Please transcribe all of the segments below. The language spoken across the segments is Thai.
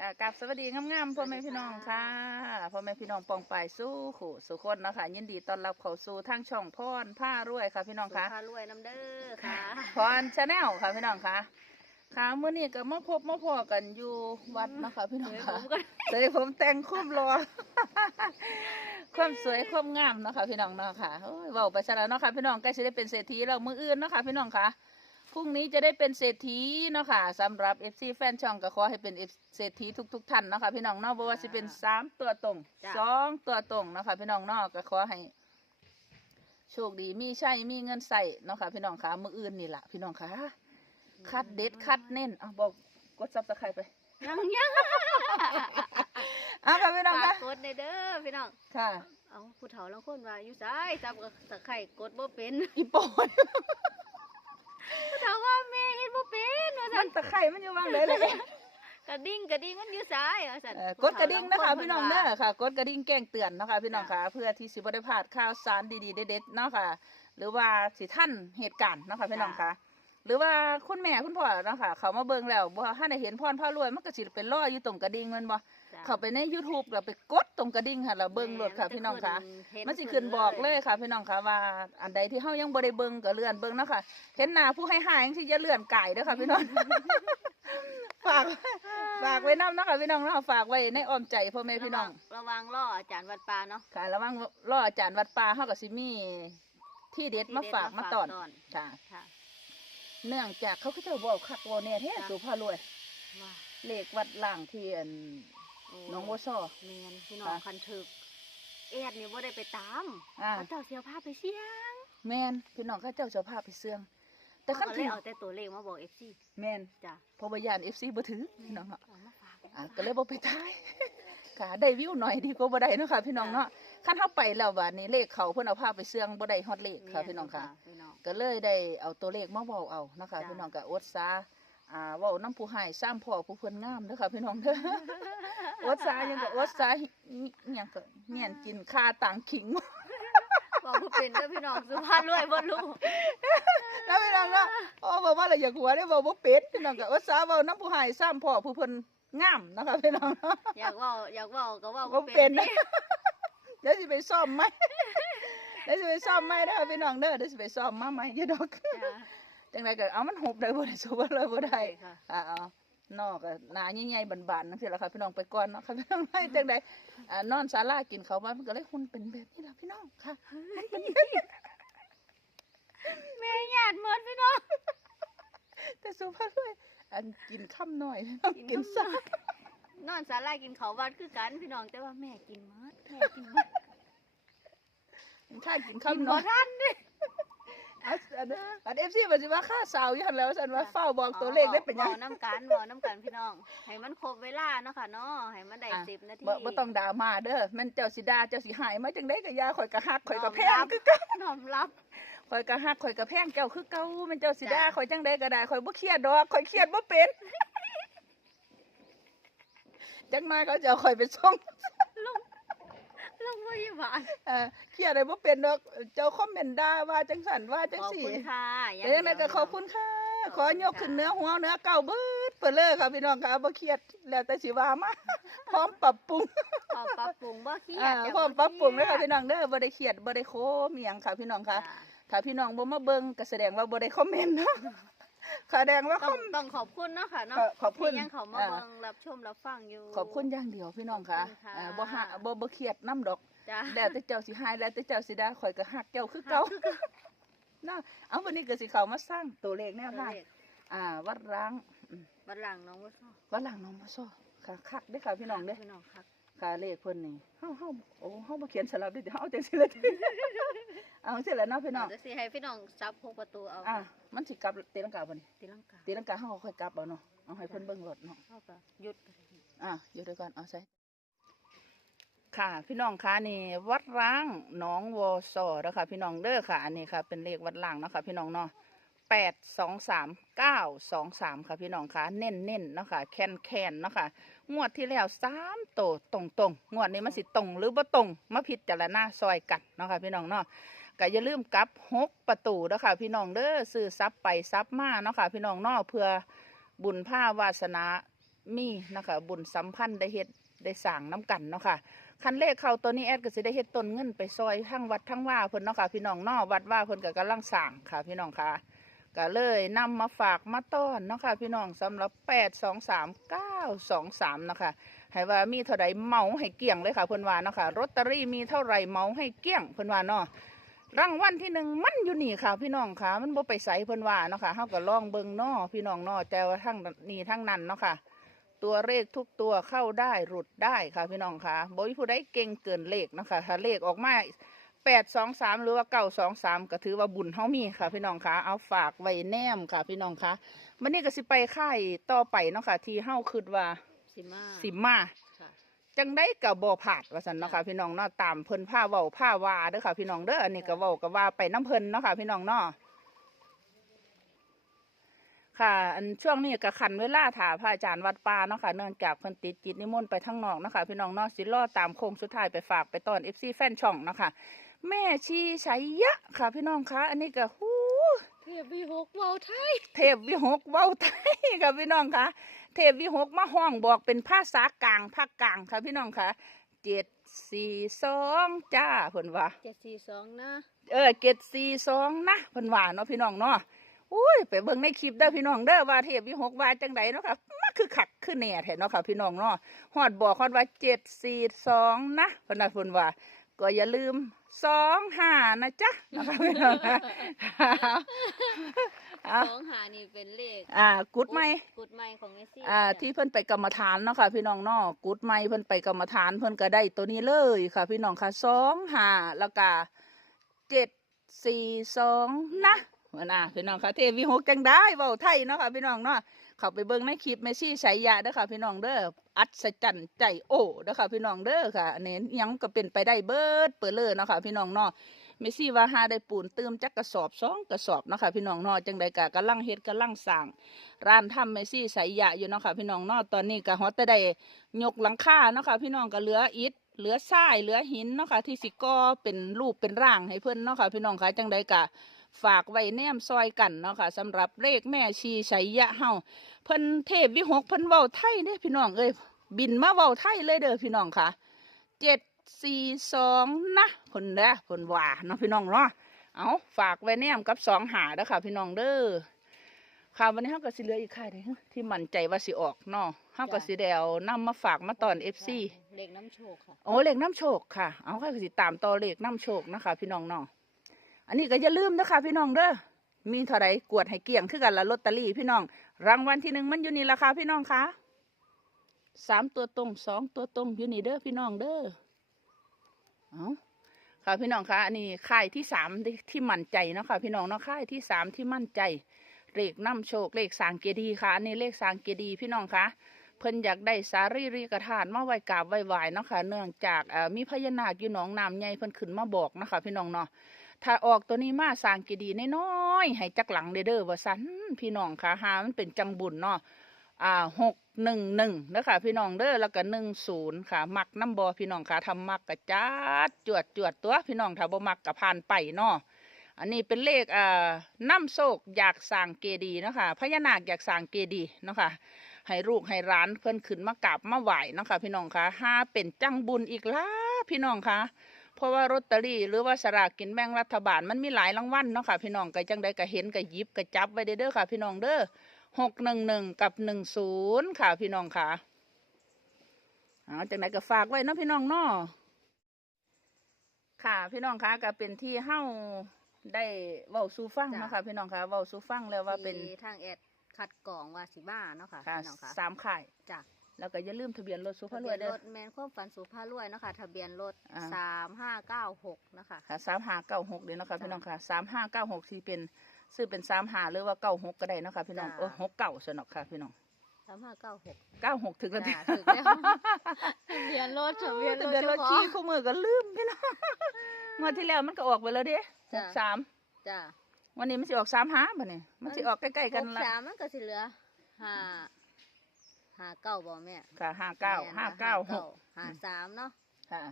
จ้ะกับสวัสดีงามๆพ่อแม่พี่น้องค่ะพ่อแม่พี่น้องปองไปายสู้ขู่สุคนเนาะคะยินดีต้อนรับเข้าสู่ทางช่องพรผ้ารวยค่ะ พี่น้องค่ะสุภารวยน้ำเด้อค่ะพรชาแนลค่ะพี่น้องค่ะค่ะเมื่อนี้ก็มาพบมาพอกันอยู่วัดนะคะ พี่น้องเดี๋ยวผค่ะมก็ใส่ผมแต่งคุ้มรอความสวยความงามเนาะค่ะพี่น้องเนาะค่ะโอ้ยเว้าไปซะแล้วเนาะค่ะพี่น้องใกล้จะได้เป็นเศรษฐีแล้วมืออื่นเนาะค่ะพี่น้องค่ะ พรุ่งนี้จะได้เป็นเศรษฐีเนาะค่ะสำหรับ FC แฟนช่องก็ขอให้เป็น FC เศรษฐีทุก ๆ ท่านเนาะค่ะพี่น้องเนาะบ่ว่าสิเป็นสามตัวตรงสองตัวตรงเนาะค่ะพี่น้องเนาะก็ขอให้ โชคดีมีใช่มีเงินใส่เนาะค่ะพี่น้องค่ะมืออื่นนี่แหละพี่น้องค่ะคัดเด็ดคัดเน้นเอาบอกกดซับสไครไปยังยังเอาค่ะพี่น้องฝาค่ะกกดในเด้อพี่น้อง ค่ะ เอาผู้เฒ่าลางคนว่าอยู่ซ้ายจับกับตะไคร่กดบ่เป็นอีโปน ตะไคร่มันอยู่ว่างเลยเลยกระดิ่งกระดิ่งมันอยู่ซ้ายว่าซั่นเออกดกระดิ่งนะคะพี่น้องเด้อค่ะกดกระดิ่งแจ้งเตือนนะคะพี่น้องค่ะ เพื่อที่สิบ่ได้พลาดข่าวสารดีๆเด็ดๆเนาะค่ะ หรือว่าสิท่านเหตุการณ์เนาะค่ะพี่น้องค่ะ หรือว่าคุณแม่คุณพ่อเนาะค่ะ เขามาเบิ่งแล้วบ่ถ้าได้เห็นพรพารวยมันก็สิเป็นล้ออยู่ตรงกระดิ่งแมันบ่จ้ะเข้าไปใน YouTube แล้วไปกดตรงกระดิ่งค่ะแล้วเบิ่งโลดค่ะพี่น้องค่ะ เห็มันสิขึ้นบอกเลยค่ะพี่น้องค่ะว่าอันใดที่เฮายังบ่ได้เบิ่งก็เลื่อนเบิ่งเนาะค่ะ เห็นหน้าผู้ให้หายจังซี่อย่าเลื่อนไก่เด้อค่ะพี่น้อง ฝากฝากไว้นำเนาะค่ะพี่น้องเนาะฝากไว้ในอ้อมใจพ่อแม่พี่น้อง ระวังล่ออาจารย์วัดป่าเนาะค่ะระวังรออาจารย์วัดป่าเฮาก็สิมีที่เด็ดมาฝากมาตอนค่ะ ค่ะ เนื่องจากเขาคือเจ้าเว้าคักเว้าแน่แท้จ้ะสุภาพรวยว่าเลขวัดล่างที่อันโอ้หน้องบัวซ้อแม่นพี่น้องค่ะ คันถึกเอ็ดนี่บ่ได้ไปตามอ่าพระเจ้าเสียภาพไปเสี่ยงแม่นพี่น้องเขาเจ้าเจ้าภาพไปเสื่อง แต่คันเขาก็เลที่ยเอาแต่ตัวเลขมาบอก FC แม่นจ้ะเพราะว่าย่าน FC บ่ถือพี่น้องเนาะเอามาฝากอะก็เลยบ่ไปทาย ค่ะได้วิวหน่อยดีกว่าบ่ได้เนาะค่ะพี่น้องเนาะคันเฮาไปแล้วบัดนี้เลขเขาเพิ่นเอาภาพไปเสื่องบ่ได้ฮอดเลขค่ะพี่น้องค่ะ พี่น้องก็เลยได้เอาตัวเลขมาเว้าเอานะคะจ้ะพี่น้องก็อดซาอ่าเว้าน้ำผู้ให้ซ้ำพ่อผู้เพิ่นงามเด้อค่ะพี่น้องเด้ออดซายังก็อดซาอิหยังก็เงียนกินค่าต่างขิงบอกผู้เป็นเด้อพี่น้องสุภาพรวยบ่รู้แล้วพี่น้องเนาะอ๋อบอกว่าอะไรอยากหัวได้บอกบ่เป็ดพี่น้องก็อดซาเว้าน้ำผู้ให้ซ้ำพ่อผู้เพิ่น งามนะคะพี่น้องเนาะอยากเว้าอยากเว้าก็เว้าบ่บ่เป็เป็นนนะเดี๋ยวสิไปซ่อมไหมเดี๋ยวสิไปซ่อมไหมเด้อพี่น้องเด้อเดี๋ยวสิไปซ่อมมาไหมอย่าดอกจ้ะจังไดก็เอามันหุบได้บ่ได้สู้บ่เลยบ่ได้ได้ค่ะ อ่าเอานอกก็หน้าใหญ่ๆบานๆจังซี่ล่ะค่ะพี่น้องไปก่อนเนาะค่ะพี่น้องให้จังไดอ่านอนศาลากินข้าวบ้านมันก็เลยหุ่นเป็นแบบนี้ล่ะพี่น้องค่ะแม่ญาติหมดพี่น้องแต่สุภาพด้วย อันกินค่ำหน่อยพี่น้องกินซ่านอนศาลากินข้าววัดคือกันพี่น้องแต่ว่าแม่กินหมดแม่กินหมดค่ากินกินค่ำหบ่น่อย ทันเด้ อันอันอัน FC มันสิว่าค่าสาวอยู่หั่นแล้วซั่นว่าเฝ้าบอกตัวเลขได้เป็นหยังว้าน้ำกันเว้าน้ำกันพี่น้อง ให้มันครบเวลาเนาะค่ะเนาะให้มันได้อะสิบนาทีบ่บ่ต้องด่ามาเด้อแม่นเจ้าสิด่าเจ้าสิหายมาจังไดก็อย่าข่อยก็ฮักข่อยก็แพยงอมรับคือเก่าน้อมรับข่อยก็ฮักข่อยก็แพงเจ้าคือเก่าแม่นเจ้าสิด่าจ้ะข่อยจังไดก็ได้ข่อยบ่เครียดดอกข่อยเครียดบ่เป็นจังมาเขาจะเอาข่อยไปส่ง ลงพยาบาลเอ่อเครียดได้บ่เป็นดอกเจ้าคอมเมนต์ด่าว่าจังสั่นว่าจังขอบซี่คุณค่ะเอ้ยนั่นก็ขอบคุณค่ะ ขอยกขึ้นเนื้อหัวเนื้อเก่าเบิดเปิดเลยค่ะพี่น้องค่ะบ่เครียดแล้วแต่สิว่ามาพร้อมปรับปรุง ขอปรับปรุงบ่เครียอ่าดจ้ะพร้อมปรับปรุงเลยค่ะเครีพี่น้องเด้อบ่ได้เครียดบ่ได้โคมอิหยังค่ะพี่น้องยดค่ะ จ้ะถ้าพี่น้องบ่มาเบิ่งก็แสดงว่าบ่ได้คอมเมนต์เนาะ แสดงว่าคต้อองมต้องขอบคุณเนาะค่ะเนาะขอขอบคุณที่ยังเขามาอ่าเบิ่งรับชมรับฟังอยู่ ขอบคุณอย่างเดียวพี่น้องค่ะขอบคุณค่ะ อ่าบ่ฮะบ่บ่เครียดนํดอก จ้ะแล้วแต่เจ้าสิหายแล้วแต่เจ้าสิด่าข่อยก็ฮักเจ้าคือเก่าเนาะเอาวันนี้ก็สิเข้ามาสร้างตัวเลขแนวทางอ่า วัดร้างอืมบัดหลังน้องว่าชอบวัดหลังน้องมาซ้อค่ะคักเด้อค่ะพี่น้องเด้อพี่น้องครับค่ะเลขเพิ่นนี่เฮาเฮาโอ้เฮาบ่เขียนสลับเด้อเดี๋ยวเฮาเอาจังซี่เลย เอาจังซี่แหละเนาะพี่น้องเดี๋ยวสิให้พี่น้องจับพกประตูเอาอะมันสิกลับตีลังกาบ่นี่ตีลังกาตีลังกาเฮาก็ค่อยกลับเอาเนาะเอาให้เพิ่นเบิ่งรถเนาะเข้ากับหยุดอะอยู่ด้วยกันเอาใส่ค่ะพี่น้องคะนี่วัดร้างหนองวอซอแล้วค่ะพี่น้องเด้อค่ะอันนี้ค่ะ เป็นเลขวัดล่างเนาะค่ะพี่น้องเนาะแปดสองสามเก้าสองสามค่ะพี่น้องคะเน้นเน้นๆเนาะค่ะแคนแคนๆเนาะค่ะงวดที่แล้วสามโตตรงตรงๆงวดนี้มันสิตรงหรือบ่ตรงมาพิจารณาซอยกันเนาะค่ะพี่น้องเนาะ ก็อย่าลืมกลับหกประตูเด้อค่ะ พี่น้องเด้อซื้อซับไปซับมาเนาะค่ะ พี่น้องนาะเพื่อบุญผ้าวาสนามีนะคะบุญสัมพันธ์ได้เฮ็ดได้สร้างน้กันเนาะค่ะคันเลขเข้าตัวนี้แอดก็สิได้เฮ็ดต้นเงินไปซอยทั้งวัดทั้งว่าเพิ่นเนาะค่ะพี่น้องนาะวัดว่าเพิ่นก็กำลังสร้างค่ะ พี่น้องค่ะก็เลยนำมาฝากมาต้อนเนาะค่ะพี่น้องสำหรับ8 2 3 9 2 3เนาะค่ะให้ว่ามีเท่าใดเมาให้เกลี้ยงเลยค่ะเพิ่นว่าเนาะค่ะลอตเตอรี่มีเท่าไหร่เมาให้เกลี้ยงเพิ่นว่าเนาะ รางวัลที่หนึ่งมันอยู่นี่ค่ะ พี่น้องค่ะ มันบ่ไปใสเพิ่นว่าเนาะค่ะเฮาก็ลองเบิ่งเนาะพี่น้องเนาะแต่ว่าทั้งนี้ทั้งนั้นเนาะค่ะ ตัวเลขทุกตัวเข้าได้หลุดได้ค่ะ พี่น้องค่ะบ่มีผู้ใดเก่งเกินเลขเนาะค่ะถ้าเลขออกมาแปดสองสามหรือว่าเก้าสองสามก็ถือว่าบุญเฮามีค่ะ พี่น้องค่ะเอาฝากไว้แนมค่ะ พี่น้องค่ะมันนี่ก็สิไปค่ายต่อไปเนาะค่ะ ที่เฮาคิดว่าสิมาสิมาค่ะ จังได้กับบ่ผาดว่าสันเนาะค่ะพี่น้องเนาะตามเพิ่นผ้าเว้าผ้าวาเด้อค่ะ พี่น้องเด้ออันนี้ก็เว้าก็ว่าไปน้ำเพิ่นเนาะค่ะ พี่น้องเนาะค่ะ อันช่วงนี้ก็ขันเวลาถาพระอาจารย์วัดป่าเนาะค่ะเนื่องจากเพิ่นติดจิตนิมนต์ไปทั้งนอกเนาะค่ะพี่น้องเนาะสิรอตามโค้งสุดท้ายไปฝากไปตอน FC แฟนช่องเนาะค่ะแม่ชีชัยยะค่ะ พี่น้องคะอันนี้ก็หูเทียบวีหกเว้าไทย เทพวิหกเว้าไทยค่ะพี่น้องคะ เทพวิหกมาห้องบอกเป็นภาษากลางภาคกลางค่ะพี่น้องคะเจ็ดสี่สองจ้าเพิ่นว่าเจ็ดสี่สองนะเออเจ็ดสี่สองนะเพิ่นว่าเนาะพี่น้องเนาะอุ้ยไปเบิ่งในคลิปเด้อพี่น้องเด้อว่าเทพวิหกว่าจังไดเนาะค่ะมันคือขักคือแหน่แท้เนาะค่ะพี่น้องเนาะฮอดบอกฮอดว่าเจ็ดสี่สองนะเพิ่นน่ะเพิ่นว่า ก็อย่าลืมสองห้านะจ๊ะนะคะพี่น้องคะเอาสองหานี่เป็นเลขอ่ากุดไหม กุดไม้ของเอซี่อ่าที่เพิ่นไปกรรมฐานเนาะค่ะ พี่น้องเนาะกุดไม่เพิ่นไปกรรมฐานเพิ่นก็ได้ตัวนี้เลยค่ะ พี่น้องค่ะสองห้าแล้วก็เจ็ดสี่สองนะ ว่าน่ะพี่น้องค่ะเทวีหกจังได้เว้าไทยเนาะค่ะพี่น้องเนาะเข้าไปเบิ่งในคลิปเมซี่สายยาเด้อค่ะพี่น้องเด้ออัศจรรย์ใจโอ้เด้อค่ะพี่น้องเด้อค่ะอันนี้ยังก็เป็นไปได้เบิดเปิดเลยเนาะค่ะพี่น้องเนาะเมซี่ว่าหาได้ปูนเติมจักกระสอบสองกระสอบเนาะค่ะพี่น้องเนาะจังใดกะกำลังเฮ็ดกำลังสร้างร้านทำเมซี่ส่ยะอยู่เนาะค่ะพี่น้องเนาะตอนนี้ก็ฮอแต่ได้ยกหลังคาเนาะค่ะพี่น้องก็เหลืออิฐเหลือทรายเหลือหินเนาะค่ะที่สิก่อเป็นรูปเป็นร่างให้เพิ่อนเนาะค่ะพี่น้องค่ะจังใดกะ ฝากไว้แนมซอยกันเนาะค่ะสำหรับเลขแม่ชีใช้ยะเฮาเพิ่นเทพวิหกเพิ่นเว้าไทยเด้อพี่น้องเอ้ยบินมาเว้าไทยเลยเด้อพี่น้องค่ะเจ็ดสี่สองนะเพิ่นเด้อเพิ่นว่าเนาะพี่น้องเนาะเอาฝากไว้แนมกับสองหาเด้อค่ะ พี่น้องเด้อค่ะวันนี้เฮาก็สิเหลืออีกค่ายหนึงที่มั่นใจว่าสิออกเนาะเฮาก็สิได้เอานำมาฝากมาตอน FC เลขน้ำโชคค่ะโอ้เลขน้ำโชคค่ะ เอาค่ะก็สิตามต่อเลขน้ำโชคนะคะ พี่น้องเนาะ อันนี้ก็อย่าลืมนะคะพี่น้องเด้อมีเท่าไรกวดให้เกลี่ยงคือกันละลอตเตอรี่พี่น้อง รางวัลที่หนึ่งมันอยู่นี่ราคาพี่น้องคะสามตัวตรงสองตัวตรงอยู่นี่เด้อพี่น้องเด้อเอาค่ะพี่น้องคะอันนี้ค่ายที่สามที่มั่นใจเนาะค่ะพี่น้องเนาะค่ายที่สามที่มั่นใจเลขน้ำโชคเลขสางเกดีค่ะอันนี้เลขสางเกดีพี่น้องคะเพิ่นอยากได้สารีริกธาตุมาไหวกราบไหวไหวเนาะค่ะเนื่องจากมีพญานาคอยู่หนองน้ำใหญ่เพิ่นขึ้นมาบอกนะคะพี่น้องเนาะ ถ้าออกตัวนี้มาสร้างเกดีน้อยๆให้จักหลังเด้อเด้อว่าสันพี่น้องคะหามันเป็นจังบุญเนาะอ่าหกหนึ่งหนึ่งเด้อค่ะพี่น้องเด้อแล้วก็หนึ่งศูนย์ค่ะ มักน้ำบอพี่น้องค่ะทำมักกะจัดจวดจวดตัวพี่น้องถ้าบ่มักกะผ่านไปเนาะอันนี้เป็นเลขอ่าน้ำโศกอยากสร้างเกดีนะคะพญานาคอยากสร้างเกดีนะคะให้ลูกให้ร้านเพิ่นขึ้นมากราบมาไหวนะคะพี่น้องคะห้าเป็นจังบุญอีกละพี่น้องคะ เพราะว่าลอตเตอรี่หรือว่าสลากกินแบ่งรัฐบาลมันมีหลายรางวัลเนาะค่ะพี่น้องก็จังได้ก็เห็นก็หยิบก็จับไว้เด้อเด้อค่ะ พี่น้องเด้อหกหนึ่งหนึ่งกับหนึ่งศูนย์ค่ะพี่น้องค่ะเอาจากไหนก็ฝากไว้เนาะพี่น้องเนาะค่ะ พี่น้องคะก็เป็นที่เฮ้าได้เว้าสู่ฟังเนาะค่ะ พี่น้องค่ะเว้าสู่ฟังแล้วว่าเป็นที่ทางแอดคัดกรองว่าสิบ้าเนาะค่ะค่ะพี่น้องค่ะสามข่ายจ้ะ แล้วก็อย่าลืมทะเบียนรถสุภาทะพรเบีวยยนเด้รอถแมนความฝันสุภาพรวยเนาะค่ะทะเบียนรถอ่า สามห้าเก้าหกนะคะ ค่ะสามห้าเก้าหกเด้อเนาะค่ะจ้ะพี่น้องค่ะสามห้าเก้าหกที่เป็นซื้อเป็นสามห้าหรือว่าเก้าหกก็ได้เนาะค่ะพี่น้องจ้ะโอ้หกเก้าสนอกค่ะพี่น้องสามห้าเก้าหกเก้าหกถึงแล้วจ้ะที่ถูกแล้วทะเบียนรถทะเบียนรทะถเบียนรเจ้าถขอขี้ง คู่มือก็ลืมพี่น้องงวดที่แล้วมันก็ออกไปแล้วเด้หจ้ะกสามจ้ะวันนี้มันสิออกสามห้าบ่เนี่ยมันสิออกใกล้ๆกันหละสามมันก็สิเหลือห้า ห้าเก้าบ่แม่ค่ะห้าเก้าแม่นห้านะเก้าหกห้าสามเนาะค่ะ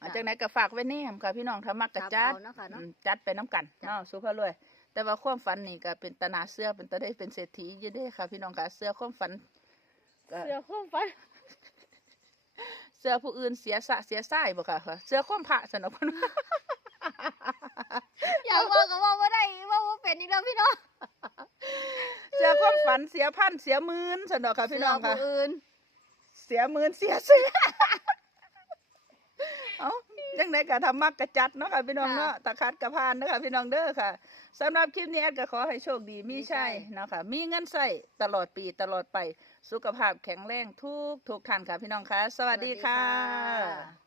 อาจ้ะจากไหนก็ฝากไว้แนมค่ะพี่น้องถ้ามักกะครับจัดเอาเนาะค่ะเนาะอืมจัดไปน้ำกันจ้ะเนาะสุภาพรวย แต่ว่าความฝันนี่ก็เป็นตนาเสื้อเป็นตาได้เป็นเศรษฐีอยู่เด้ค่ะ พี่น้องค่ะเสื้อความฝันก็เสือความฝันเสื้อผู้อื่นเสียสะเสียสายบ่ค่ะเสื้อความพระสนอกคนว่า อยากบอกก็บอกว่าได้ว่าว่าเป็นอีกแล้วพี่น้องเสื้อความฝันเสียพันเสียหมื่นสนอกค่ะพี่น้องเสืค่ะผู้อื่นเสียหมื่นเสียเสื้อเอ้าจังไดก็ทำมักกระจัดเนาะค่ะพี่น้องเนาะตะคัดกระพานเนาะค่ะพี่น้องเด้อค่ะสำหรับคลิปนี้แอดก็ขอให้โชคดีมีชัยเนาะค่ะมีเงินใส่ตลอดปีตลอดไปสุขภาพแข็งแรงทุกทุกท่านค่ะพี่น้องค่ะ สวัสดีค่ะ